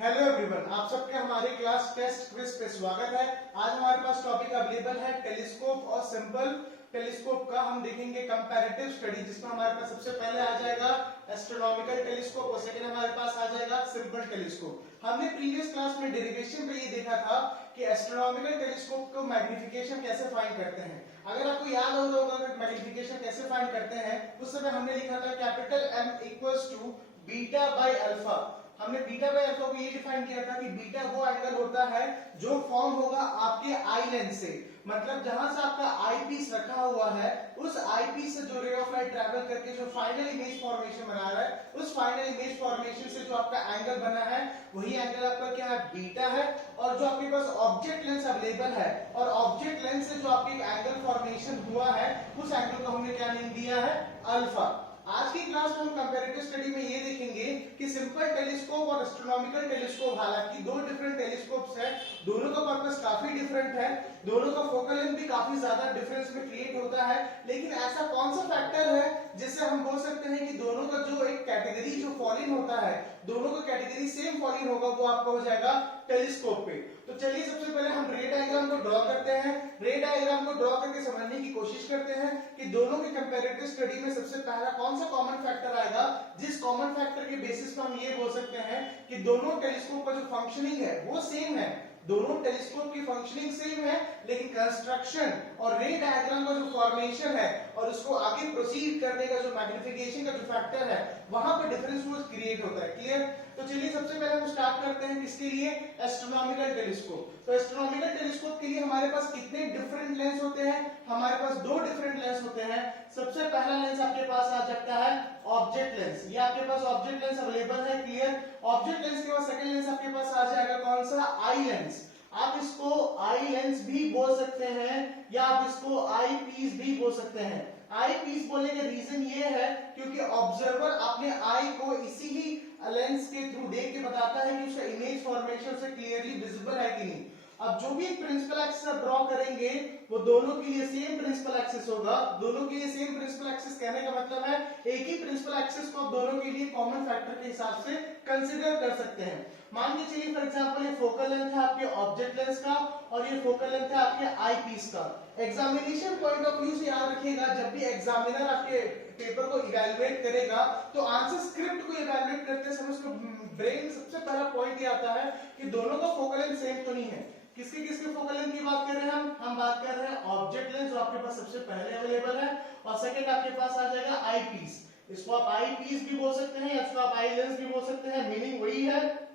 Hello everyone, आप सबके हमारे क्लास टेस्ट क्विज पे स्वागत है। आज हमारे पास टॉपिक अवेलेबल है टेलीस्कोप और सिंपल टेलीस्कोप का। हम देखेंगे कंपैरेटिव स्टडी, जिसमें हमारे पास सबसे पहले आ जाएगा एस्ट्रोनॉमिकल टेलीस्कोप और सेकंड हमारे पास आ जाएगा सिंपल टेलीस्कोप। हमने प्रीवियस क्लास में डेरिवेशन पे ये देखा था कि एस्ट्रोनॉमिकल टेलीस्कोप को मैग्निफिकेशन कैसे फाइंड करते हैं। अगर आपको याद हो तो होगा मैग्निफिकेशन कैसे फाइंड करते हैं, उस समय हमने लिखा था capital M equals to beta by alpha. हमने बीटा बाई अल्फा को ये डिफाइन किया था कि बीटा वो एंगल होता है जो फॉर्म होगा आपके आई लेंस से, मतलब जहां से आपका आई पीस रखा हुआ है उस आई पीस से जो रे ऑफ लाइट ट्रैवल करके जो फाइनल इमेज फॉर्मेशन बना रहा है, उस फाइनल इमेज फॉर्मेशन से जो आपका एंगल बना है वही एंगल आपका क्या है, बीटा है। और जो आपके पास ऑब्जेक्ट लेंस अवेलेबल है और ऑब्जेक्ट लेंस से जो आपकी एंगल फॉर्मेशन हुआ है उस एंगल को हमने क्या नेम दिया है, अल्फा। आज की क्लास में हम कंपैरेटिव स्टडी में ये देखेंगे कि सिंपल टेलीस्कोप और एस्ट्रोनॉमिकल टेलीस्कोप, हालांकि दो डिफरेंट टेलीस्कोप्स हैं, दोनों का पर्पस काफी डिफरेंट है, दोनों का फोकल लेंथ भी काफी ज्यादा डिफरेंस में क्रिएट होता है। लेकिन ऐसा कौन सा फैक्टर है जिससे हम बोल सकते हैं कि दोनों का जो एक कैटेगरी जो फॉल इन होता है, दोनों का कैटेगरी सेम फॉल इन होगा, वो आपका हो जाएगा टेलीस्कोप पे। तो चलिए सबसे पहले हम रे डायग्राम को ड्रॉ करते हैं। रे डायग्राम को ड्रॉ करके समझने की कोशिश करते हैं कि दोनों के कंपैरेटिव स्टडी में सबसे पहला कौन सा कॉमन फैक्टर आएगा, जिस कॉमन फैक्टर के बेसिस पर हम ये बोल सकते हैं कि दोनों टेलीस्कोप का जो फंक्शनिंग है वो सेम है। दोनों टेलीस्कोप की फंक्शनिंग सेम है, लेकिन कंस्ट्रक्शन और रे डायग्राम का जो फॉर्मेशन है और उसको आगे प्रोसीड करने का जो मैग्निफिकेशन का जो फैक्टर है वहां पर डिफरेंस वो क्रिएट होता है। क्लियर? तो चलिए सबसे पहले हम स्टार्ट करते हैं किसके लिए, एस्ट्रोनॉमिकल टेलीस्कोप। तो एस्ट्रोनॉमिकल टेलीस्कोप के लिए हमारे पास कितने डिफरेंट लेंस होते हैं, हमारे पास दो डिफरेंट लेंस होते हैं। सबसे पहला लेंस आपके पास आ सकता है ऑब्जेक्ट लेंस, ये आपके पास ऑब्जेक्ट लेंस अवेलेबल है। क्लियर? ऑब्जेक्ट लेंस के बाद सेकंड लेंस आपके पास आ जाएगा कौन सा, आई लेंस। आप इसको आई लेंस भी बोल सकते हैं या आप इसको आई पीस भी बोल सकते हैं। आई पीस बोलने का रीजन ये है क्योंकि ऑब्जर्वर अपने आई को इसी ही लेंस के थ्रू देख के बताता है कि उसका इमेज फॉर्मेशन से क्लियरली विजिबल है कि नहीं। अब जो भी प्रिंसिपल एक्सिस आप ड्रॉ करेंगे वो दोनों के लिए सेम प्रिंसिपल एक्सिस होगा। दोनों के लिए सेम प्रिंसिपल एक्सिस कहने का मतलब है एक ही प्रिंसिपल एक्सिस को आप दोनों के लिए कॉमन फैक्टर के हिसाब से कंसीडर कर सकते हैं। मान के चलिए फॉर एग्जांपल ये फोकल लेंथ है आपके ऑब्जेक्ट लेंस का और ये फोकल लेंथ है आपके आई पीस का। एग्जामिनेशन पॉइंट ऑफ व्यू से याद रखिएगा, जब भी एग्जामिनर आपके पेपर को इवैल्यूएट करेगा तो आंसर स्क्रिप्ट को इवैल्यूएट करते समय उसको ब्रेन में सबसे पहला पॉइंट ये आता है कि दोनों का फोकल लेंथ सेम तो नहीं है। किसके किसके फोकल लेंथ की बात कर रहे हैं हम बात कर रहे हैं ऑब्जेक्ट लेंस जो आपके पास सबसे पहले अवेलेबल है, और सेकंड आपके पास आ जाएगा आई पीस। इसको आप आई पीस भी बोल सकते हैं या इसको आप आई लेंस भी बोल सकते हैं, मीनिंग वही है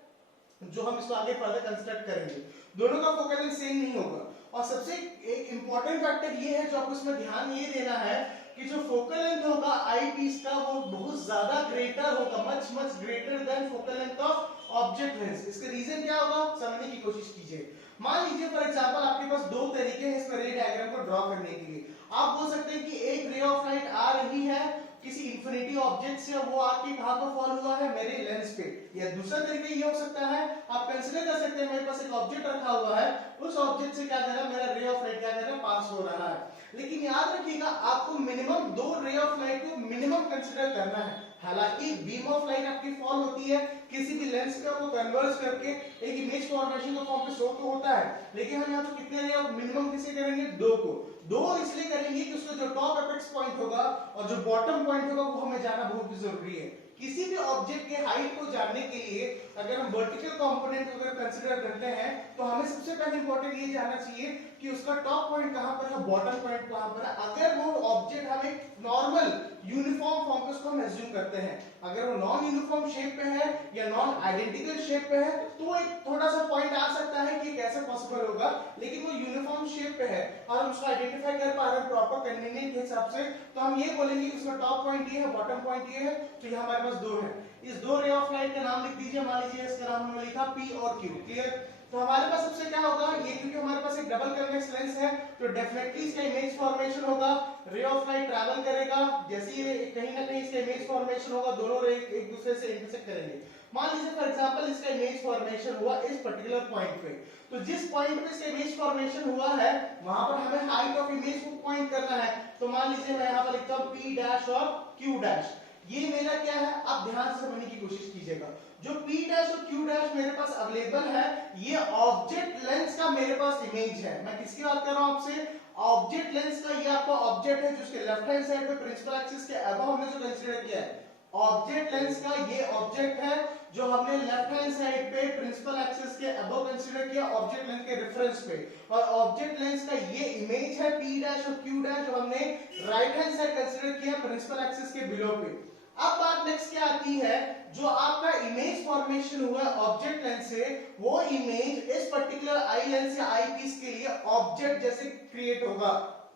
जो हम इसको आगे फर्दर कंस्ट्रक्ट करेंगे। दोनों का फोकल लेंथ सेम नहीं होगा। और सबसे एक इंपॉर्टेंट फैक्टर ये है जो आपको इसमें ध्यान ये देना है कि जो फोकल लेंथ होगा आई पीस का वो बहुत ज्यादा ग्रेटर होगा, much greater than focal length of object lens. इसका रीजन क्या होगा समझने की कोशिश कीजिए। मान लीजिए फॉर एग्जांपल आपके पास दो तरीके हैं इसमें रे डायग्राम को ड्रॉ करने के लिए। आप बोल सकते हैं कि एक रे ऑफ लाइट आ रही है किसी इंफिनिटी ऑब्जेक्ट से, वो आके कहां पर फॉल हुआ है, मेरे लेंस पे। या दूसरा तरीका ये हो सकता है, आप कंसीडर कर सकते हैं मेरे पास एक ऑब्जेक्ट रखा हुआ है, उस ऑब्जेक्ट से क्या कर रहा है, मेरा रे ऑफ लाइट क्या कर रहा है, पास हो रहा है। लेकिन याद रखिएगा आपको मिनिमम दो रे ऑफ लाइट को मिनिमम कंसीडर करना है। हालांकि बीम ऑफ लाइट आपकी फॉल होती है किसी भी लेंस का वो कन्वर्ज करके एक इमेज फॉर्मेशन का फॉर्म पे शो तो होता है, लेकिन हम यहाँ पे कितने रे ऑफ मिनिमम किसे करेंगे, दो को। दो इसलिए करेंगे कि उसका जो टॉप एपेक्स पॉइंट होगा और जो बॉटम पॉइंट होगा वो हमें जानना बहुत जरूरी है। किसी भी ऑब्जेक्ट के हाइट को जानने के लिए अगर हम वर्टिकल कंपोनेंट को अगर कंसीडर करते हैं तो हमें सबसे पहले इंपॉर्टेंट ये जानना चाहिए कि उसका टॉप पॉइंट कहां पर है, बॉटम पॉइंट कहां पर है। अगर वो ऑब्जेक्ट हमें नॉर्मल यूनिफॉर्म फॉर्म पे उसको हम एज्यूम करते हैं, अगर वो नॉन यूनिफॉर्म शेप पे है या नॉन आइडेंटिकल शेप पे है तो एक थोड़ा सा पॉइंट आ सकता है कि कैसे पॉसिबल होगा, लेकिन वो यूनिफॉर्म शेप पे है और हम उसको आइडेंटिफाई कर पा रहे हैं प्रॉपर कन्वीनियंट के हिसाब से, तो हम ये बोलेंगे कि उसका टॉप पॉइंट ये है, बॉटम पॉइंट ये है। तो ये हमारे पास दो है। इस दो रे ऑफ लाइट का नाम लिख दीजिए। मान लीजिए इसका नाम हमने लिखा P और Q। क्लियर? तो हमारे पास सबसे क्या होगा, ये क्योंकि हमारे पास एक डबल कन्वेक्स लेंस है तो डेफिनेटली इसका इमेज फॉर्मेशन होगा, रे ऑफ लाइट ट्रैवल करेगा, जैसे ये कहीं ना कहीं इसका इमेज फॉर्मेशन होगा, दोनों रे एक दूसरे से इंटरसेक्ट करेंगे। मान लीजिए फॉर एग्जांपल इसका इमेज फॉर्मेशन हुआ इस पर्टिकुलर पॉइंट पे, तो जिस पॉइंट पे इसका इमेज फॉर्मेशन हुआ है वहां पर हमें हाइट ऑफ इमेज को पॉइंट करना है। तो मान लीजिए मैं यहां पर लिखता हूं P डैश और Q डैश। ये मेरा क्या है, आप ध्यान से समझने की कोशिश कीजिएगा। जो P डैश और Q डैश मेरे पास अवेलेबल है, ये ऑब्जेक्ट लेंस का मेरे पास इमेज है। मैं किसकी बात कर रहा हूं आपसे? ऑब्जेक्ट लेंस का। ये आपका ऑब्जेक्ट है जिसके लेफ्ट हैंड साइड पे प्रिंसिपल एक्सिस के अबव हमने जो कंसीडर किया है, ऑब्जेक्ट लेंस का ये ऑब्जेक्ट है जो हमने लेफ्ट हैंड साइड पे प्रिंसिपल एक्सिस के अबव कंसीडर किया ऑब्जेक्ट लेंस के रेफरेंस पे, और ऑब्जेक्ट लेंस का ये इमेज है P डैश और Q डैश जो हमने राइट हैंड साइड कंसीडर किया प्रिंसिपल एक्सिस के बिलो पे। अब बात नेक्स्ट क्या आती है, जो आपका इमेज फॉर्मेशन हुआ है ऑब्जेक्ट लेंस से, वो इमेज इस पर्टिकुलर आई लेंस या आई पीस के लिए ऑब्जेक्ट जैसे क्रिएट होगा।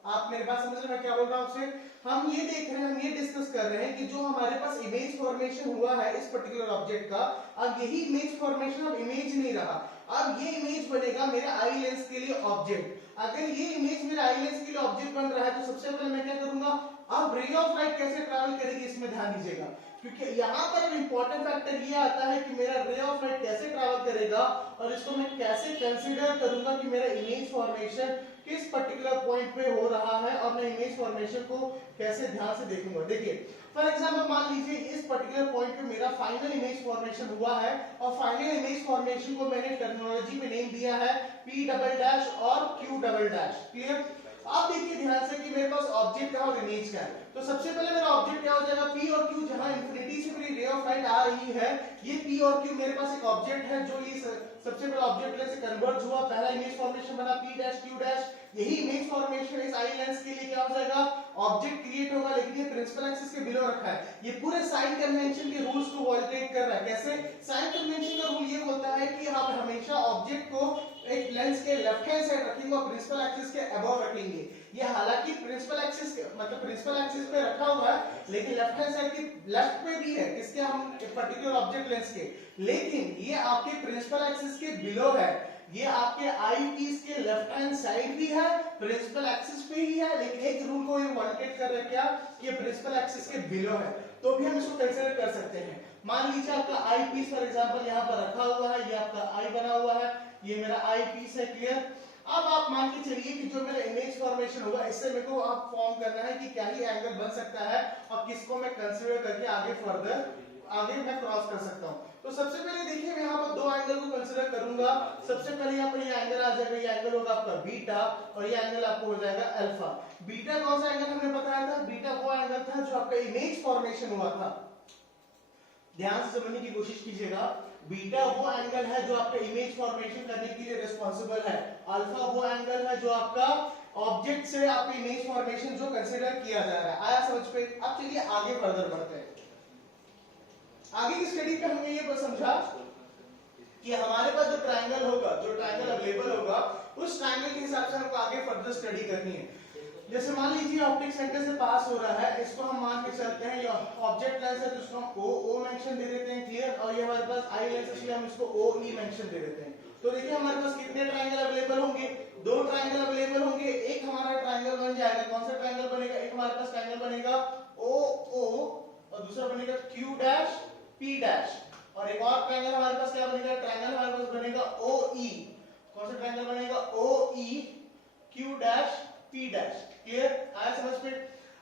आप मेरे पास समझ रहे हैं मैं क्या बोल रहा हूं आपसे? हम ये देख रहे हैं, हम ये डिस्कस कर रहे हैं कि जो हमारे पास इमेज फॉर्मेशन हुआ है इस पर्टिकुलर ऑब्जेक्ट का, अब यही इमेज फॉर्मेशन अब इमेज नहीं रहा, अब ये इमेज बनेगा मेरे आई लेंस के लिए ऑब्जेक्ट। अगर ये इमेज मेरे आई लेंस के लिए ऑब्जेक्ट बन रहा है तो सबसे पहले मैं क्या करूंगा, अब रे ऑफ लाइट कैसे ट्रैवल करेगी इसमें ध्यान दीजिएगा, क्योंकि यहाँ पर एक इंपॉर्टेंट फैक्टर ये आता है कि मेरा रे ऑफ लाइट कैसे ट्रैवल करेगा और इसको मैं कैसे कंसीडर करूंगा कि मेरा इमेज फॉर्मेशन किस पर्टिकुलर पॉइंट पे हो रहा है और मैं इमेज फॉर्मेशन को कैसे ध्यान से देखूंगा। देखिए फॉर एग्जांपल मान लीजिए इस पर्टिकुलर पॉइंट पे मेरा फाइनल इमेज फॉर्मेशन हुआ है और फाइनल इमेज फॉर्मेशन को मैंने टर्मिनोलॉजी में नेम दिया है P डबल डैश और Q डबल डैश। क्लियर? अब देखिए ध्यान से कि मेरे पास ऑब्जेक्ट का और इमेज का है, तो सबसे पहले मेरा ऑब्जेक्ट क्या हो जाएगा, P और Q। जहां इंफिनिटी से मेरी रे ऑफ लाइट आ रही है, ये P और Q मेरे पास एक ऑब्जेक्ट है जो ये सबसे पहले ऑब्जेक्ट लेंस से कन्वर्ज हुआ, पहला इमेज फॉर्मेशन बना P डैश Q डैश। यही इमेज फॉर्मेशन इस आई लेंस के लिए क्या हो जाएगा, ऑब्जेक्ट क्रिएट होगा, लेकिन ये प्रिंसिपल एक्सिस के बिलो रखा है। ये पूरे साइन कन्वेंशन के रूल्स को वॉयलेट कर रहा है। कैसे? साइन कन्वेंशन का रूल ये बोलता है कि आप हमेशा ऑब्जेक्ट को एक लेंस के लेफ्ट हैंड साइड रखेंगे और प्रिंसिपल एक्सिस के अबव रखेंगे। ये हालांकि प्रिंसिपल एक्सिस मतलब प्रिंसिपल एक्सिस पे रखा हुआ है, लेकिन लेफ्ट हैंड साइड की लेफ्ट पे भी है, किसके, हम पर्टिकुलर ऑब्जेक्ट लेंस के, लेकिन ये आपके प्रिंसिपल एक्सिस के बिलो है। ये आपके आई पीस के लेफ्ट हैंड साइड भी है, प्रिंसिपल एक्सिस पे ही है, लेकिन एक रूल को ये वॉलिडेट कर रहा है क्या, ये प्रिंसिपल एक्सिस के बिलो है, तो भी हम इसको कंसीडर कर सकते हैं। मान लीजिए आपका आई पीस फॉर एग्जांपल यहाँ पर रखा हुआ है, ये आपका आई बना हुआ है, ये मेरा आई पीस है। क्लियर? अब आप मान के चलिए कि जो मेरा इमेज फॉर्मेशन होगा इससे मेरे को आप फॉर्म करना है कि क्या ही एंगल बन सकता है और किसको मैं कंसीडर करके आगे फर्दर आगे मैं क्रॉस कर सकता हूं। तो सबसे पहले देखिए मैं यहाँ पर दो एंगल को कंसीडर करूंगा। सबसे पहले यहाँ पर ये एंगल आ जाएगा, ये एंगल होगा आपका बीटा और ये एंगल आपको हो जाएगा अल्फा। बीटा कौन सा एंगल हमने बताया था, बीटा वो एंगल था जो आपका इमेज फॉर्मेशन हुआ था। ध्यान से समझने की कोशिश कीजिएगा, बीटा वो एंगल है जो आपका इमेज फॉर्मेशन करने के लिए रिस्पांसिबल है, अल्फा वो एंगल है जो आपका ऑब्जेक्ट से आपके इमेज फॉर्मेशन जो कंसीडर किया जा रहा है। आया समझ पे? अब चलिए आगे फर्दर बढ़ते हैं। आगे की स्टडी पे हमने ये समझा कि हमारे पास जो ट्रायंगल होगा, जो ट्रायंगल अवेलेबल होगा, उस ट्रायंगल के हिसाब से हमको आगे फर्दर स्टडी करनी है। जैसे मान लीजिए ऑप्टिक सेंटर से पास हो रहा है, इसको हम मान के चलते हैं ये ऑब्जेक्ट लेंस है तो इसको हम ओ मेंशन दे देते हैं। क्लियर? और ये हमारे पास आई लेंस है इसलिए हम इसको ओ ई मेंशन दे देते हैं। तो देखिए हमारे पास कितने ट्रायंगल अवेलेबल होंगे, दो ट्रायंगल अवेलेबल होंगे। एक हमारा ट्रायंगल बन जाएगा, कौन सा ट्रायंगल बनेगा, एक हमारे पास ट्रायंगल बनेगा ओ ओ और दूसरा बनेगा क्यू डैश पी डैश, और एक और ट्रायंगल हमारे पास क्या बनेगा, ट्रायंगल हमारे पास बनेगा ओ ई। कौन सा ट्रायंगल बनेगा, O E Q dash P dash. Clear? आया समझ पे?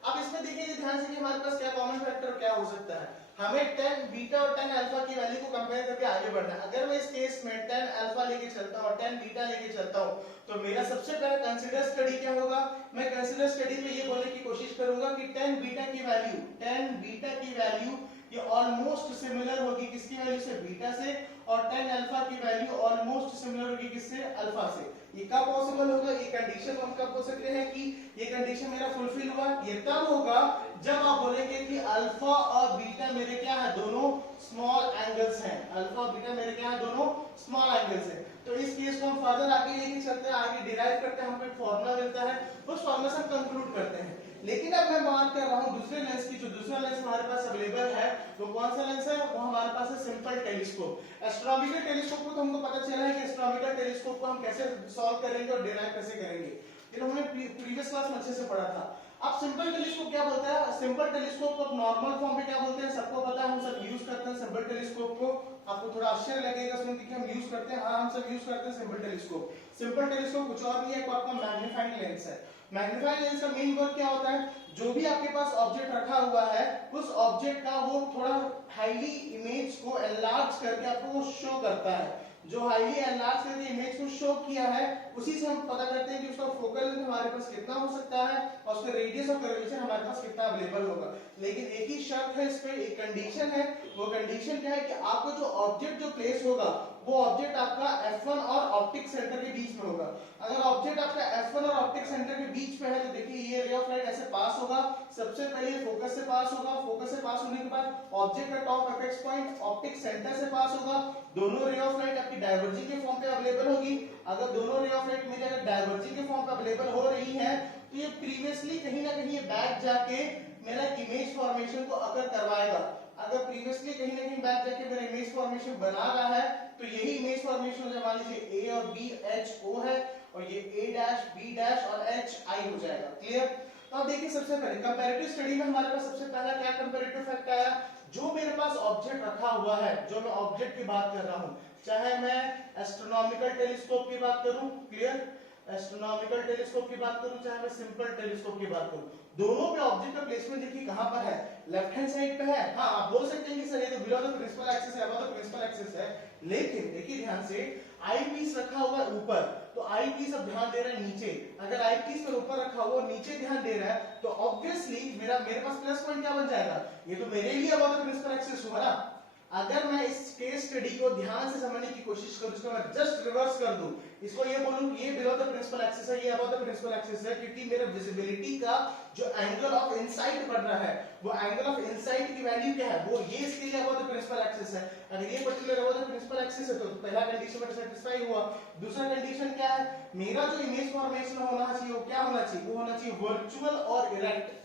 अब इसमें देखिए ध्यान से कि हमारे पास क्या कॉमन फैक्टर क्या हो सकता है। हमें 10 बीटा और 10 अल्फा की वैल्यू को कंपेयर करके आगे बढ़ना है। अगर मैं इस केस में 10 अल्फा लेके चलता हूं और 10 बीटा लेके चलता हूं, तो मेरा सबसे पहला कंसीडर स्टडी क्या होगा, मैं कंसीडर स्टडी में ये बोलने की कोशिश करूंगा कि 10 बीटा की वैल्यू, 10 बीटा की वैल्यू ये ऑलमोस्ट सिमिलर होगी किसकी वैल्यू से, बीटा से, और 10 अल्फा की वैल्यू ऑलमोस्ट सिमिलर होगी किससे, अल्फा से। ये कब पॉसिबल होगा, ये कंडीशन हम कब बोल सकते हैं कि ये कंडीशन मेरा फुलफिल हुआ, ये तब होगा जब आप बोलेंगे कि अल्फा और बीटा मेरे क्या है, दोनों स्मॉल एंगल्स हैं। अल्फा और बीटा मेरे क्या है, दोनों स्मॉल एंगल्स हैं। तो इस केस को हम फर्दर आगे लेके चलते हैं, आगे डिराइव करते हैं, हमको एक फार्मूला मिलता है, उस फार्मूला से हम कंक्लूड करते हैं। लेकिन अब मैं बात कर रहा हूं दूसरे लेंस की। जो दूसरा लेंस हमारे पास अवेलेबल है वो कौन सा लेंस है, वो हमारे पास है सिंपल टेलीस्कोप। एस्ट्रोनॉमिकल टेलीस्कोप को तो हमको पता चला है कि एस्ट्रोनॉमिकल टेलीस्कोप को हम कैसे सॉल्व करेंगे और डिराइव कैसे करेंगे, ये हमने प्रीवियस क्लास में अच्छे से पढ़ा था। अब सिंपल टेलीस्कोप क्या बोलता है, सिंपल टेलीस्कोप को नॉर्मल फॉर्म में क्या बोलते हैं, सबको पता है, हम सब यूज करते हैं सिंपल टेलीस्कोप को। आपको थोड़ा आश्चर्य लगेगा सुन के कि हम यूज करते हैं, हाँ हम सब यूज करते हैं सिंपल टेलीस्कोप। सिंपल टेलीस्कोप कुछ और नहीं है, आपका मैग्नीफाइंग लेंस है। मैग्नीफाइंग लेंस का मेन वर्क क्या होता है, जो भी आपके पास ऑब्जेक्ट रखा हुआ है उस ऑब्जेक्ट का वो थोड़ा हाईली इमेज को एनलार्ज करके आपको वो शो करता है। जो हाईली एनलार्ज करके इमेज को शो किया है उसी से हम पता करते हैं कि उसका फोकल लेंथ हमारे पास कितना हो सकता है और उसका रेडियस ऑफ कर्वेचर हमारे पास कितना अवेलेबल होगा। लेकिन एक ही शर्त है इस पे, एक कंडीशन है। वो कंडीशन क्या है कि आपको जो ऑब्जेक्ट जो प्लेस होगा वो ऑब्जेक्ट आपका F1 और ऑप्टिक सेंटर के बीच में होगा। अगर ऑब्जेक्ट आपका F1 और ऑप्टिक सेंटर के बीच में है तो देखिए ये रे ऑफ लाइट ऐसे पास होगा, सबसे पहले फोकस से पास होगा, फोकस से पास होने के बाद ऑब्जेक्ट का top apex point optic centre से पास होगा, दोनों रे ऑफ लाइट आपकी डायवर्जिंग के फॉर्म पे अवेलेबल होगी। अगर दोनों रे ऑफ लाइट मेरे अगर डायवर्जिंग के फॉर्म पे अवेलेबल हो रही है तो ये प्रीवियसली कहीं ना कहीं बैक जाके मेरा इमेज फॉर्मेशन को अकर करवाएगा। अगर प्रीवियसली कहीं ना कहीं बैक जाके मेरा इमेज फॉर्मेशन बना रहा है तो यही इमेज फॉर्मेशन हो जाएगा। मान लीजिए ए और बी एच ओ है और ये ए डैश बी डैश और एच आई हो जाएगा। क्लियर? तो अब देखिए सबसे पहले कंपैरेटिव स्टडी में हमारे पास सबसे पहला क्या कंपैरेटिव फैक्ट आया, जो मेरे पास ऑब्जेक्ट रखा हुआ है, जो मैं ऑब्जेक्ट की बात कर रहा हूं, चाहे मैं एस्ट्रोनॉमिकल टेलीस्कोप की बात करूं, क्लियर, एस्ट्रोनॉमिकल टेलीस्कोप की बात करूं, चाहे मैं सिंपल टेलीस्कोप की बात करूं, दोनों पे ऑब्जेक्ट का प्लेसमेंट देखिए कहां पर है, लेफ्ट हैंड साइड पे है। हां आप बोल सकते हैं कि सर ये तो बिलो द प्रिंसिपल एक्सिस है, अबव द प्रिंसिपल एक्सिस है, लेकिन देखिए ध्यान से आई पीस रखा हुआ है ऊपर, तो आई पीस अब ध्यान दे रहा है नीचे। अगर आई पीस पर ऊपर रखा हुआ नीचे ध्यान दे रहा है तो ऑब्वियसली मेरे पास प्लस पॉइंट क्या बन जाएगा, ये तो मेरे लिए अबव द प्रिंसिपल एक्सिस हुआ ना। अगर मैं इस केस स्टडी को ध्यान से समझने की कोशिश करूं, इसको मैं जस्ट रिवर्स कर दूं, इसको ये बोलूं कि ये बिलो द प्रिंसिपल एक्सिस है, ये अबव द प्रिंसिपल एक्सिस है, क्योंकि मेरे विजिबिलिटी का जो एंगल ऑफ इनसाइट बढ़ रहा है वो एंगल ऑफ इनसाइट की वैल्यू क्या है, वो ये इसके लिए अबव द प्रिंसिपल एक्सिस है। अगर ये particular above the principal axis है तो पहला कंडीशन मेरा सेटिस्फाई हुआ। दूसरा कंडीशन क्या है, मेरा जो इमेज फॉर्मेशन होना चाहिए वो क्या होना चाहिए, वो होना चाहिए वर्चुअल और इरेक्ट।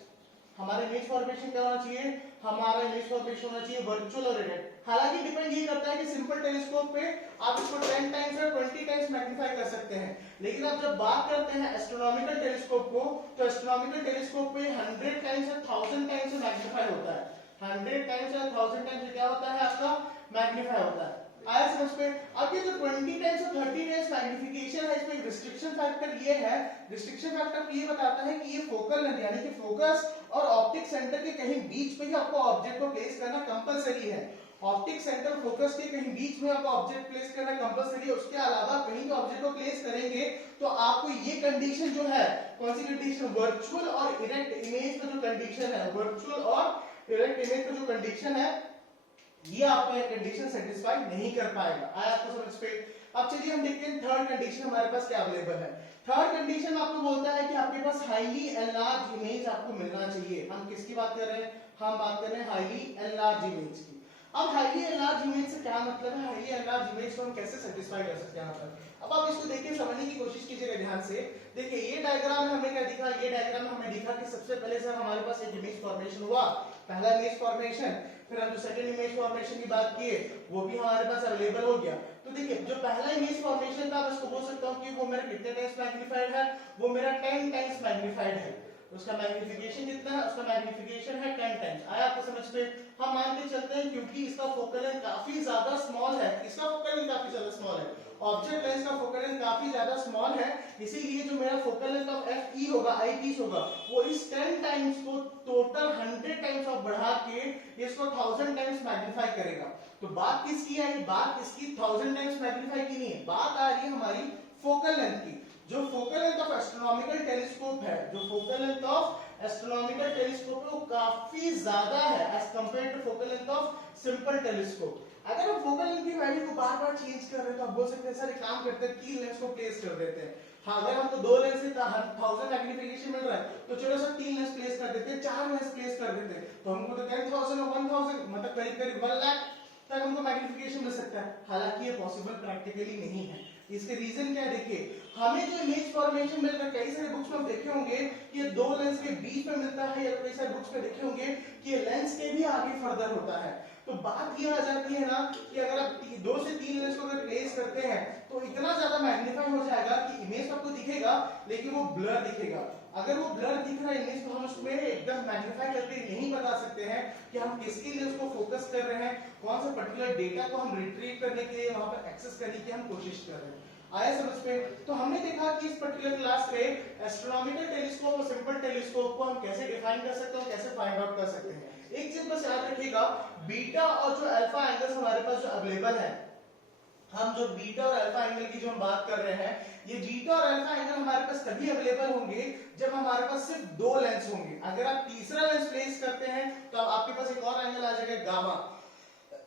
हमारा इमेज फॉर्मेशन क्या होना चाहिए, हमारा इमेज फॉर्मेशन होना चाहिए वर्चुअल और इरेक्ट। हालांकि डिपेंड ये करता है कि सिंपल टेलीस्कोप पे आप इसको 10 टाइम्स या 20 टाइम्स मैग्नीफाई कर सकते हैं, लेकिन आप जब बात करते हैं एस्ट्रोनॉमिकल टेलीस्कोप को तो एस्ट्रोनॉमिकल टेलीस्कोप पे 100 टाइम्स या 1000 टाइम्स मैग्नीफाई होता है। 100 टाइम्स या 1000 टाइम्स क्या होता है आपका मैग्नीफाई होता है। आया समझ पे? अब ये जो 20 टाइम्स और 30 टाइम्स मैग्निफिकेशन है इसमें रिस्ट्रिक्शन फैक्टर ये है, रिस्ट्रिक्शन फैक्टर ये बताता है कि ये फोकल लेंथ यानी कि फोकस और ऑप्टिक सेंटर के कहीं बीच में ही आपको ऑब्जेक्ट को प्लेस करना कंपलसरी है। ऑप्टिक सेंटर फोकस के कहीं बीच में आपको ऑब्जेक्ट प्लेस करना कंपलसरी है, उसके अलावा कहीं भी ऑब्जेक्ट को प्लेस करेंगे तो आपको ये कंडीशन जो है, कौन सी कंडीशन, वर्चुअल और इरेक्ट इमेज का जो कंडीशन है, वर्चुअल और इरेक्ट इमेज का जो कंडीशन है, ये आपको ये कंडीशन सेटिस्फाई नहीं कर पाएगा। आया आपको समझ पे? अब चलिए हम देखते हैं थर्ड कंडीशन हमारे पास क्या अवेलेबल है। थर्ड कंडीशन आपको बोलता है कि आपके पास हाईली एनलार्ज इमेज आपको मिलना चाहिए। हम किसकी बात कर रहे हैं, हम बात कर रहे हैं हाईली एनलार्ज इमेज की। अब हाईली एनलार्ज इमेज से क्या मतलब है, हाईली एनलार्ज इमेज को हम कैसे सेटिस्फाई कर सकते हैं यहाँ पर। अब आप इसको देखिए, समझने की कोशिश कीजिएगा ध्यान से। देखिए ये डायग्राम में हमें क्या दिखा, ये डायग्राम में हमें दिखा कि सबसे पहले सर हमारे पास एक इमेज फॉर्मेशन हुआ, पहला इमेज फॉर्मेशन, फिर हम जो सेकंड इमेज फॉर्मेशन की बात किए वो भी हमारे पास अवेलेबल हो गया। तो देखिए जो पहला इमेज फॉर्मेशन था मैं इसको बोल सकता हूँ कि वो मेरा कितने टाइम्स मैग्नीफाइड है, वो मेरा 10 टाइम्स मैग्नीफाइड है। उसका मैग्निफिकेशन कितना है, उसका मैग्निफिकेशन है 10 टाइम्स। आया आपको समझ पे? हम मान के चलते हैं क्योंकि इसका फोकल लेंथ काफी ज्यादा स्मॉल है, इसका फोकल लेंथ काफी ज्यादा स्मॉल है, ऑब्जेक्ट लेंस का फोकल लेंथ काफी ज्यादा स्मॉल है, इसीलिए जो मेरा focal length of F E होगा, आई पीस होगा, वो इस 10 टाइम्स को टोटल 100 टाइम्स ऑफ बढ़ा के इसको 1000 टाइम्स मैग्नीफाई करेगा। तो बात किसकी है, बात इसकी 1000 टाइम्स मैग्नीफाई की नहीं है, बात आ रही है हमारी फोकल लेंथ की। जो focal length of astronomical telescope है, जो focal length of astronomical telescope है वो काफी ज्यादा है as compared to focal length of simple telescope. अगर हम फोकल लेंथ की वैल्यू को बार-बार चेंज कर रहे हैं तो आप बोल सकते हैं सर एक काम करते हैं, 3 लेंस को प्लेस कर देते हैं। हाँ, अगर हमको 2 लेंस से 1000 मैग्निफिकेशन मिल रहा है तो चलो सर 3 लेंस प्लेस कर देते हैं, 4 लेंस प्लेस कर देते हैं, तो हमको तो 10000 और 1000 मतलब करीब 1 लाख तक हमको मैग्निफिकेशन मिल सकता है। हालांकि ये पॉसिबल प्रैक्टिकली नहीं है। इसके रीजन क्या है, देखिए हमें जो इमेज फॉर्मेशन मिल रहा है, कई सारे बुक्स में हम देखे होंगे कि ये 2 लेंस के बीच में मिलता है, या कई सारे बुक्स में देखे होंगे कि ये लेंस के भी आगे फर्दर होता है। तो बात ये आ जाती है ना कि अगर आप 2 से 3 लेंस को अगर प्लेस करते हैं तो इतना ज्यादा मैग्नीफाई हो जाएगा कि इमेज आपको दिखेगा लेकिन वो ब्लर दिखेगा। अगर वो ब्लर दिख रहा है इमेज तो हम उसमें एकदम मैग्नीफाई करके नहीं बता सकते हैं कि हम किसके लिए उसको फोकस कर रहे हैं, कौन सा पर्टिकुलर डेटा को हम रिट्रीव करने के लिए वहां पर एक्सेस करने की हम कोशिश कर रहे हैं। आया समझ पे? तो हमने देखा कि इस पर्टिकुलर क्लास में एस्ट्रोनॉमिकल टेलीस्कोप और सिंपल टेलीस्कोप को हम कैसे डिफाइन कर सकते हैं, कैसे फाइंड आउट कर सकते हैं। एक चीज बस याद रखिएगा, बीटा और जो अल्फा एंगल्स हमारे पास जो अवेलेबल है, हम जो बीटा और अल्फा एंगल की जो हम बात कर रहे हैं, ये बीटा और अल्फा एंगल हमारे पास तभी अवेलेबल होंगे जब हमारे पास सिर्फ दो लेंस होंगे। अगर आप तीसरा लेंस प्लेस करते हैं तो आपके पास एक और एंगल आ जाएगा गामा।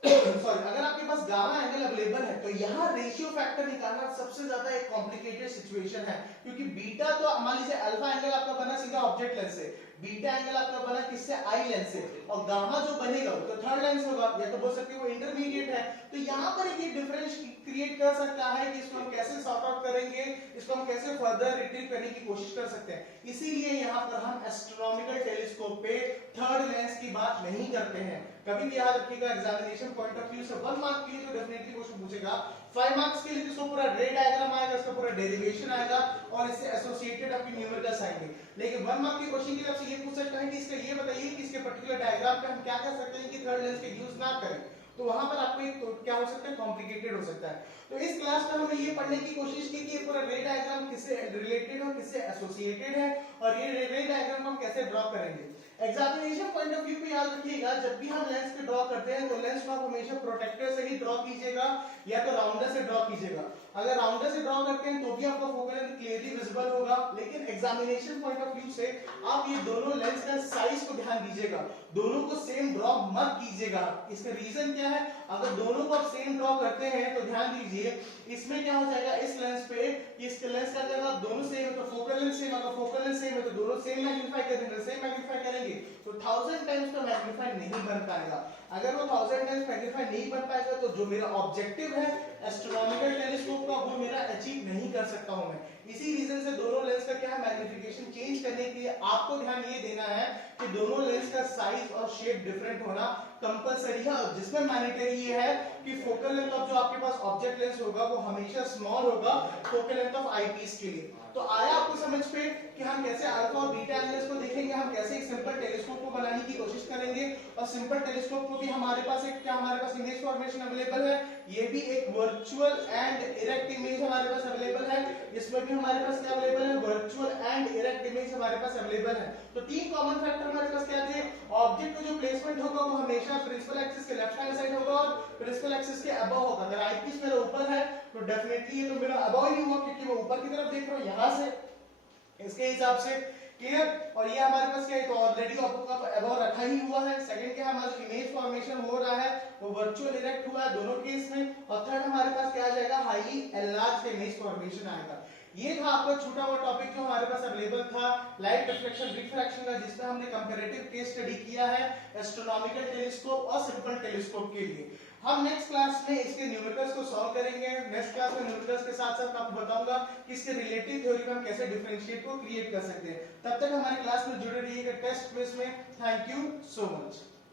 सॉरी, अगर आपके पास गामा एंगल अवेलेबल है तो यहाँ रेशियो फैक्टर निकालना सबसे ज्यादा एक कॉम्प्लिकेटेड सिचुएशन है, क्योंकि बीटा तो मान लीजिए अल्फा एंगल आपका बना सीधा ऑब्जेक्ट लेंस से, बीटा एंगल आपका बना किससे, आई लेंस से, और गामा जो बनेगा वो तो थर्ड लेंस होगा, या तो बोल सकते हो वो इंटरमीडिएट है। तो यहाँ पर एक डिफरेंस क्रिएट कर सकता है कि इसको हम कैसे सॉर्ट आउट करेंगे, इसको हम कैसे फर्दर रिट्रीव करने की कोशिश कर सकते हैं। इसीलिए यहाँ पर हम एस्ट्रोनॉमिकल टेलीस्कोप पे थर्ड लेंस की बात नहीं करते हैं। कभी भी याद रखिएगा, एग्जामिनेशन पॉइंट ऑफ व्यू से 1 मार्क के लिए तो डेफिनेटली क्वेश्चन पूछेगा, 5 मार्क्स के लिए इसको पूरा रे डायग्राम आएगा, इसका पूरा डेरिवेशन आएगा और इससे एसोसिएटेड आपके न्यूमेरिकल्स आएंगे। लेकिन 1 मार्क के क्वेश्चन की तरफ से ये पूछ सकता है कि इसका ये बताइए कि इसके पर्टिकुलर डायग्राम पे हम क्या कर सकते हैं कि थर्ड लेंस के यूज ना करें। तो वहां पर आपको एक तो क्या हो सकता है, कॉम्प्लिकेटेड हो सकता है। तो इस क्लास में हमने ये पढ़ने की कोशिश की कि पूरा रे डायग्राम किससे रिलेटेड और किससे एसोसिएटेड है और ये रे डायग्राम हम कैसे ड्रॉ करेंगे। एग्जामिनेशन पॉइंट ऑफ व्यू पे याद रखिएगा, जब भी हम लेंस पे ड्रॉ करते हैं तो लेंस को आप हमेशा प्रोटेक्टर से ही ड्रॉ कीजिएगा या तो राउंडर से ड्रॉ कीजिएगा। अगर राउंडर से ड्रॉ करते हैं तो भी आपका फोकल लेंथ क्लियरली विजिबल होगा, लेकिन एग्जामिनेशन पॉइंट ऑफ व्यू से आप ये दोनों लेंस का साइज को ध्यान दीजिएगा, दोनों को सेम ड्रॉ मत कीजिएगा। इसका रीजन क्या है, अगर दोनों को आप सेम ड्रॉ करते हैं तो ध्यान दीजिए इसमें क्या हो जाएगा, इस लेंस पे, इस लेंस का अगर आप दोनों सेम है तो फोकल लेंथ सेम, अगर फोकल लेंथ सेम है तो दोनों सेम मैग्नीफाई करेंगे, सेम मैग्नीफाई करेंगे तो 1000 टाइम्स तो मैग्नीफाई नहीं बन पाएगा। अगर वो 1000 टाइम्स मैग्नीफाई नहीं बन पाएगा तो जो मेरा ऑब्जेक्टिव है एस्ट्रोनॉमिकल टेलीस्कोप का, वो मेरा अचीव नहीं कर सकता हूं मैं। इसी रीजन से दोनों लेंस का क्या है, मैग्निफिकेशन चेंज करने के लिए आपको ध्यान ये देना है कि दोनों लेंस का साइज और शेप डिफरेंट होना कंपलसरी है, और जिसमें मैंडेटरी ये है कि फोकल लेंथ ऑफ जो आपके पास ऑब्जेक्ट लेंस होगा वो हमेशा स्मॉल होगा फोकल लेंथ ऑफ आईपीस के लिए। तो आया आपको समझ पे कि हम कैसे अल्फा और बीटा एंगल्स को देखेंगे, हम कैसे एक सिंपल टेलीस्कोप को बनाने की कोशिश करेंगे, और सिंपल टेलीस्कोप को भी हमारे पास एक क्या हमारे पास इमेज फॉर्मेशन अवेलेबल है, ये भी एक वर्चुअल एंड इरेक्ट इमेज हमारे पास अवेलेबल है। इसमें भी हमारे पास क्या अवेलेबल है, वर्चुअल एंड इरेक्ट इमेज हमारे पास अवेलेबल है। तो तीन कॉमन फैक्टर हमारे पास क्या थे, ऑब्जेक्ट का जो प्लेसमेंट होगा वो हमेशा प्रिंसिपल एक्सिस के लेफ्ट हैंड साइड होगा और प्रिंसिपल एक्सिस के अबव होगा। अगर आईपीस मेरा ऊपर है तो डेफिनेटली ये तो मेरा अबव ही होगा, क्योंकि मैं ऊपर की तरफ देख रहा हूं यहां से, इसके हिसाब से क्लियर। और ये हमारे पास क्या है, तो ऑलरेडी अबव रखा ही हुआ है। सेकंड क्या हमारा जो इमेज फॉर्मेशन हो रहा है वो वर्चुअल इरेक्ट हुआ है दोनों केस में। और थर्ड हमारे पास क्या आ जाएगा, हाईली एनलार्ज्ड इमेज फॉर्मेशन आएगा। ये था आपका छोटा हुआ टॉपिक जो हमारे पास अवेलेबल था लाइट रिफ्लेक्शन रिफ्रैक्शन का, जिसमें हमने कंपैरेटिव केस स्टडी किया है एस्ट्रोनॉमिकल टेलीस्कोप और सिंपल टेलीस्कोप के लिए। हम नेक्स्ट क्लास में इसके न्यूमेरिकल्स को सॉल्व करेंगे। नेक्स्ट क्लास में न्यूमेरिकल्स के साथ साथ मैं आपको बताऊंगा कि इसके रिलेटिव थ्योरी में हम कैसे डिफरेंशिएट को क्रिएट कर सकते हैं। तब तक हमारे क्लास में जुड़े रहिएगा टेस्ट क्विज में। Thank you so much.